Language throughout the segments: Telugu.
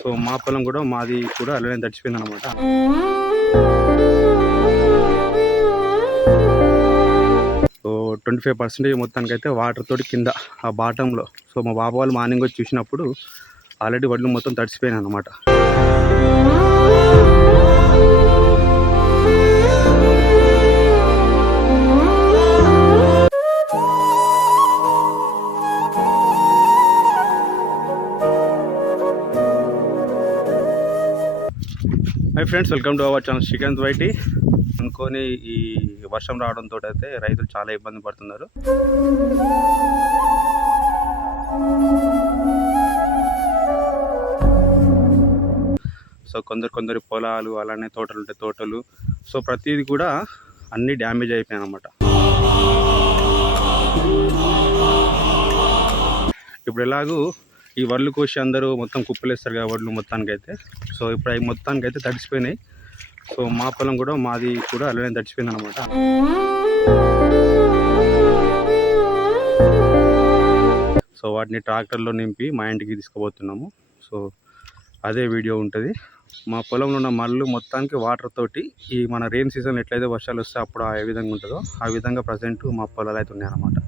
సో మా పొలం కూడా మాది కూడా అలానే తడిచిపోయింది అనమాట. సో 25% మొత్తానికి అయితే వాటర్ తోటి కింద ఆ బాటంలో. సో మా బాబా వాళ్ళు మార్నింగ్ వచ్చి చూసినప్పుడు ఆల్రెడీ వడ్లు మొత్తం తడిచిపోయినాయి అనమాట. Hi friends, welcome to our channel Srikanth YT. అనుకొని ఈ వర్షం రావడంతో అయితే రైతులు చాలా ఇబ్బంది పడుతున్నారు. సో కొందరు పొలాలు, అలానే తోటలు ఉంటే తోటలు, సో ప్రతిదీ కూడా అన్నీ డ్యామేజ్ అయిపోయాయి అన్నమాట. ఇప్పుడు ఎలాగూ ఈ వడ్లు కోసి అందరూ మొత్తం కుప్పలేస్తారు కదా వడ్లు మొత్తానికైతే. సో ఇప్పుడు అవి మొత్తానికైతే తడిచిపోయినాయి. సో మా పొలం కూడా మాది కూడా అలానే తడిచిపోయింది అనమాట. సో వాటిని ట్రాక్టర్లో నింపి మా ఇంటికి తీసుకుపోతున్నాము. సో అదే వీడియో ఉంటుంది. మా పొలంలో ఉన్న మళ్ళు మొత్తానికి వాటర్ తోటి ఈ మన రెయిన్ సీజన్ ఎట్లయితే వర్షాలు వస్తే అప్పుడు ఏ విధంగా ఉంటుందో ఆ విధంగా ప్రజెంట్ మా పొలాలు అయితే ఉన్నాయన్నమాట.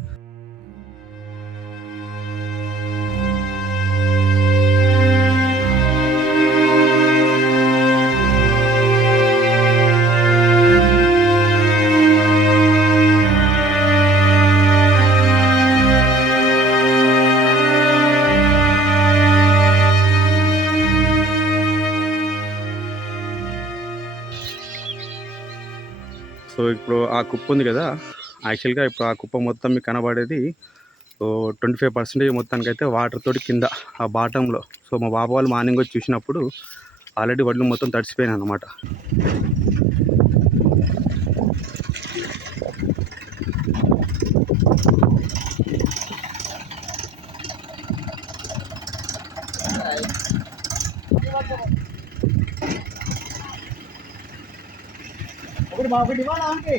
సో ఇప్పుడు ఆ కుప్ప ఉంది కదా, యాక్చువల్గా ఇప్పుడు ఆ కుప్ప మొత్తం మీకు కనబడేది 25% మొత్తానికి అయితే వాటర్ తోటి కింద ఆ బాటంలో. సో మా బాబా వాళ్ళు మార్నింగ్ వచ్చి చూసినప్పుడు ఆల్రెడీ వడ్లు మొత్తం తడిసిపోయినాయి అన్నమాట. ఒకటి ఇవ్వాలా అంటే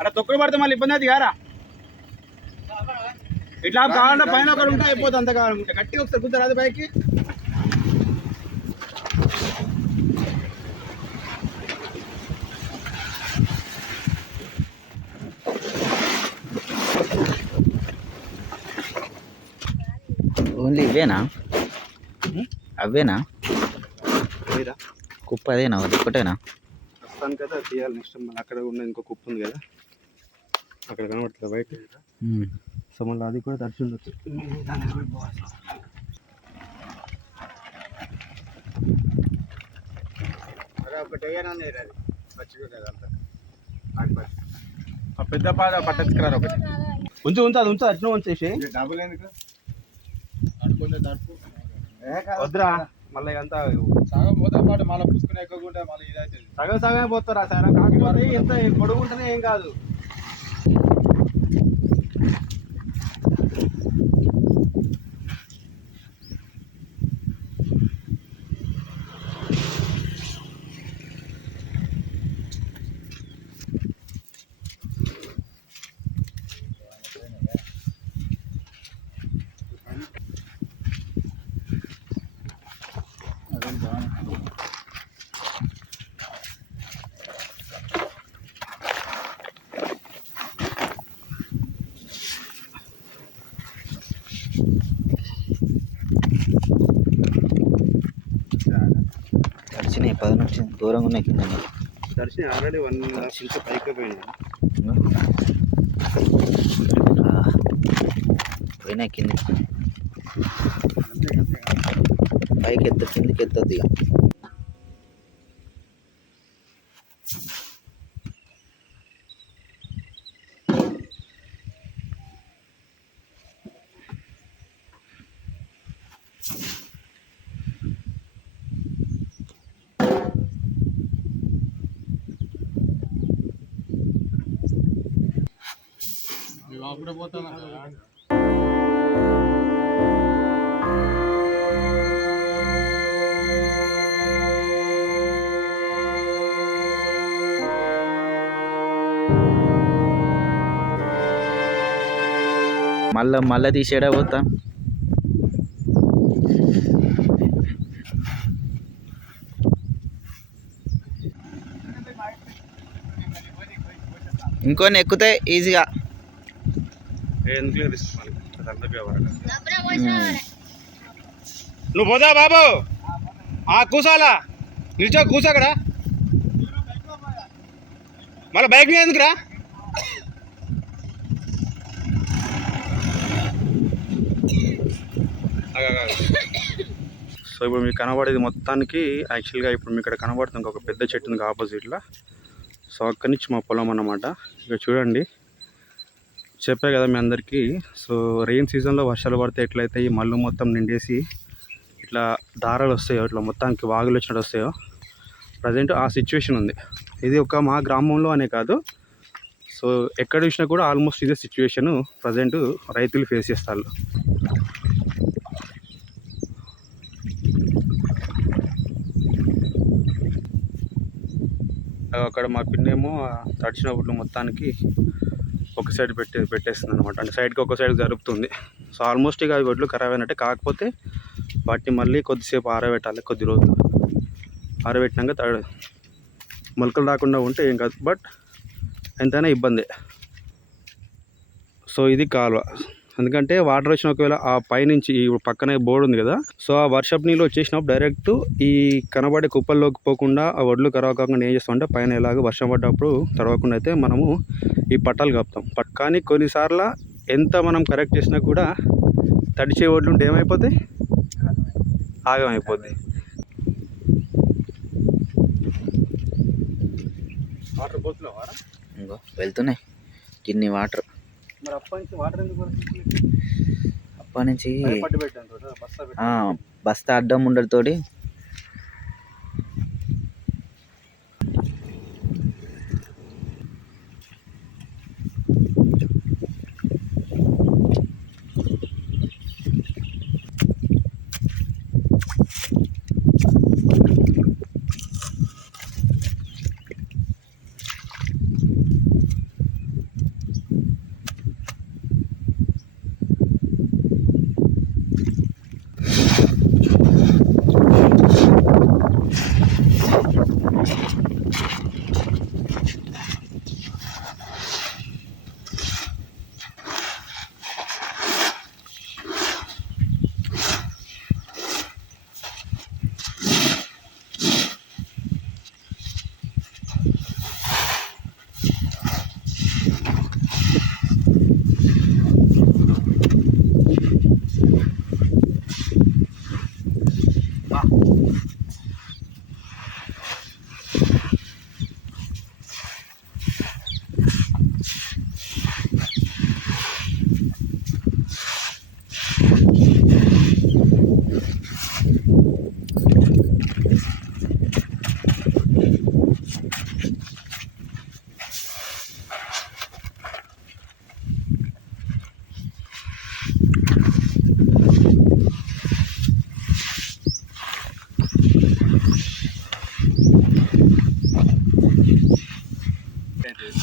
అక్కడ తొక్కులు పడితే మళ్ళీ ఇబ్బంది అది కారా. ఇట్లా కావాలంటే పైన ఒకటి ఉంటే అయిపోతుంది. అంత కావాలనుకుంటే గట్టిగా ఒకసారి కుదరదు అది పైకి. ఓన్లీ ఇవేనా? అవేనా కుప్ప? అదేనా ఒకటేనా? ప్రస్తుతానికి అయితే తీయాలి. నెక్స్ట్ మళ్ళీ అక్కడ ఉన్న ఇంకో కుప్ప ఉంది కదా, అక్కడ కనబడుతుంది బయట. సో మళ్ళీ అది కూడా తడిచి ఉండొచ్చు. ఆ పెద్ద పాద పట్టచ్చుకున్నారు ఒకటి ఉంచు అది ఉంచు అట్లా ఉంచేసి డబ్బులు ఎందుకు వద్దురా. మళ్ళీ అంతా సగం పోతే పాటు మళ్ళీ పుసుకుని ఎక్కువ మళ్ళీ ఇదైతే సగమే పోతారా సార్. కాకపోతే ఎంత పొడుగు ఉంటేనే ఏం కాదు. తడిచినాయి 10 నుంచి దూరంగా ఉన్నాయి కింద. దర్శనం ఆల్రెడీ 1 ఇంచు పైకి పోయింది. పోయినాయి కింద పైకి ఎత్త, కిందికి ఎత్తద్దు ఇక. మళ్ళా తీసేడా పోతా. ఇంకొని ఎక్కుతే ఈజీగా. నువ్వు పోదా బాబు, కూసాలా నిల్చో, కూసా అక్కడ. మళ్ళీ బైక్ మీద ఎందుకురా? సో ఇప్పుడు మీకు కనబడేది మొత్తానికి యాక్చువల్గా ఇప్పుడు మీకు ఇక్కడ కనబడుతుంది ఒక పెద్ద చెట్టు ఉంది ఆపోజిట్లో. సో అక్కడి నుంచి మా పొలం అన్నమాట. ఇక చూడండి, చెప్పే కదా మీ అందరికీ. సో రెయిన్ సీజన్లో వర్షాలు పడితే ఎట్లయితే ఈ మళ్ళు మొత్తం నిండేసి ఇట్లా దారాలు వస్తాయో, ఇట్లా మొత్తానికి వాగులు వచ్చినట్టు వస్తాయో, ప్రజెంట్ ఆ సిచ్యువేషన్ ఉంది. ఇది ఒక మా గ్రామంలో అనే కాదు, సో ఎక్కడ చూసినా కూడా ఆల్మోస్ట్ ఇదే సిచ్యువేషన్ ప్రజెంట్ రైతులు ఫేస్ చేస్తారు. అక్కడ మా పిన్నేమో తడిచిన ఒడ్లు మొత్తానికి ఒక సైడ్ పెట్టేస్తుంది అనమాట. అంటే సైడ్కి ఒక సైడ్ జరుపుతుంది. సో ఆల్మోస్ట్ ఇక అవి ఒడ్లు ఖరాబ్ అయినట్టే. కాకపోతే వాటిని మళ్ళీ కొద్దిసేపు ఆరబెట్టాలి, కొద్ది రోజులు ఆరబెట్టినాక మొలకలు రాకుండా ఉంటే ఏం కాదు, బట్ ఎంతైనా ఇబ్బంది. సో ఇది కాలువ, ఎందుకంటే వాటర్ వచ్చిన ఒకవేళ ఆ పైనుంచి ఈ పక్కనే బోర్డు ఉంది కదా, సో ఆ వర్షపు నీళ్ళు వచ్చేసినప్పుడు డైరెక్ట్ ఈ కనబడే కుప్పల్లోకి పోకుండా ఆ వడ్లు ఖరాబ్ కాకుండా ఏం చేస్తామంటే పైన ఎలాగో వర్షం పడ్డప్పుడు తడవకుండా అయితే మనము ఈ పట్టాలు కప్పుతాం. కానీ కొన్నిసార్లు ఎంత మనం కరెక్ట్ చేసినా కూడా తడిచే వడ్లు ఉంటే ఏమైపోతాయి, ఆగమైపోద్ది. వాటర్ పోతున్నావా? వెళ్తున్నాయి కిన్ని వాటర్. మరి అప్పటి నుంచి వాటర్ ఎందుకు అప్పటి నుంచి పట్టు పెట్టాను బస్తా అడ్డం ఉండటతోటి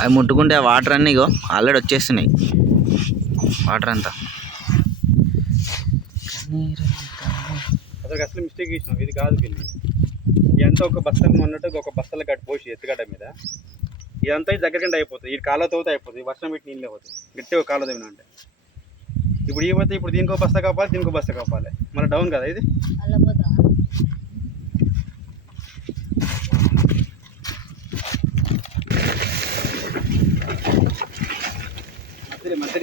అవి ముట్టుకుంటే ఆ వాటర్ అన్నీ ఇగో ఆల్రెడీ వచ్చేస్తున్నాయి వాటర్ అంతా. అసలు అసలు మిస్టేక్ చేసినాం, ఇది కాదు పిల్లి. ఇదంతా ఒక బస్తలు అన్నట్టు ఒక బస్తల గడ్డ పోసి ఎత్తుగడ్డ మీద ఇదంతా దగ్గరకంటే అయిపోతుంది. ఈ కాలువ తవ్వుతే అయిపోతుంది, వర్షం పెట్టి నీళ్ళు అయిపోతుంది గట్టిగా కాలువ తవ్వినా అంటే. ఇప్పుడు ఏమైతే ఇప్పుడు దీనికో బస్తా కాపాలి, దీనికో బస్తా కాపాలి, మళ్ళీ డౌన్ కదా ఇది. మధ్య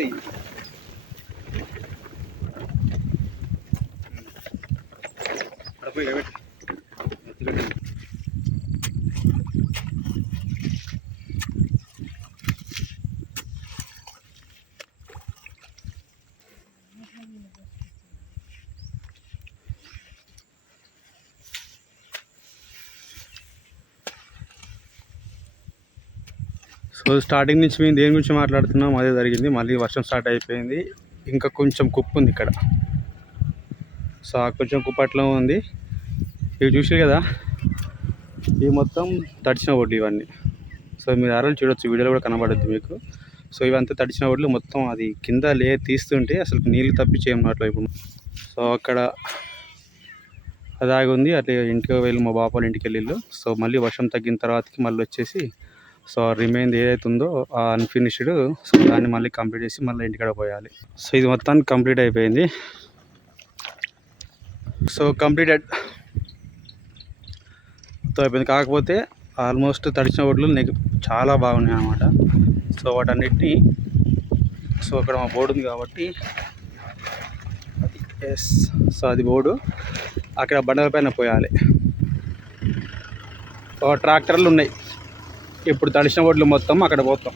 సో స్టార్టింగ్ నుంచి మేము దేని గురించి మాట్లాడుతున్నాం అదే జరిగింది. మళ్ళీ వర్షం స్టార్ట్ అయిపోయింది. ఇంకా కొంచెం కుప్పు ఉంది ఇక్కడ. సో ఆ కొంచెం కుప్పట్లో ఉంది. ఇవి చూసారు కదా, ఇవి మొత్తం తడిచిన ఒడ్లు ఇవన్నీ. సో మీరు అరలు చూడొచ్చు, వీడియోలో కూడా కనబడుద్ది మీకు. సో ఇవంతా తడిచిన ఒడ్లు మొత్తం అది కింద తీస్తుంటే అసలు నీళ్ళు తప్పించి ఏం అట్లా ఇప్పుడు. సో అక్కడ అది ఆగి ఉంది. అట్లా ఇంటికి వెళ్ళి మా బాపాలు ఇంటికి వెళ్ళిళ్ళు. సో మళ్ళీ వర్షం తగ్గిన తర్వాతకి మళ్ళీ వచ్చేసి సో రిమైన్ ఏదైతే ఉందో ఆ అన్ఫినిష్డ్, సో దాన్ని మళ్ళీ కంప్లీట్ చేసి మళ్ళీ ఇంటికాడ పోయాలి. సో ఇది మొత్తానికి కంప్లీట్ అయిపోయింది. సో కంప్లీటెడ్ మొత్తం అయిపోయింది. కాకపోతే ఆల్మోస్ట్ తడిచిన ఒడ్లు చాలా బాగున్నాయి అన్నమాట. సో వాటన్నిటిని, సో అక్కడ మా బోర్డు ఉంది కాబట్టి ఎస్, సో అది బోర్డు అక్కడ బండల పైన పోయాలి. ట్రాక్టర్లు ఉన్నాయి. ఇప్పుడు తడిసిన ఒడ్లు మొత్తం అక్కడ పోతాం.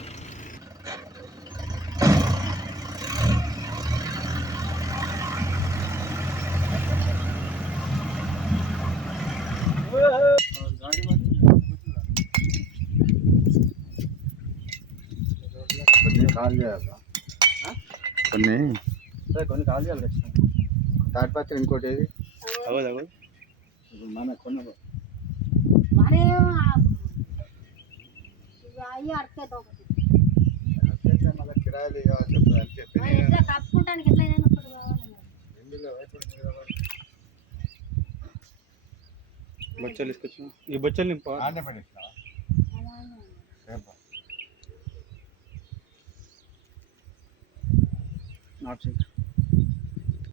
కొన్ని కాల్ చేయాలి ఖచ్చితంగా. తాటిపత్రి ఇంకోటి ఏది అవ్వదు మన కొన్న కిరాయిలు బొచ్చలు తీసుకొచ్చిన ఈ బొచ్చలు నింపా నాట్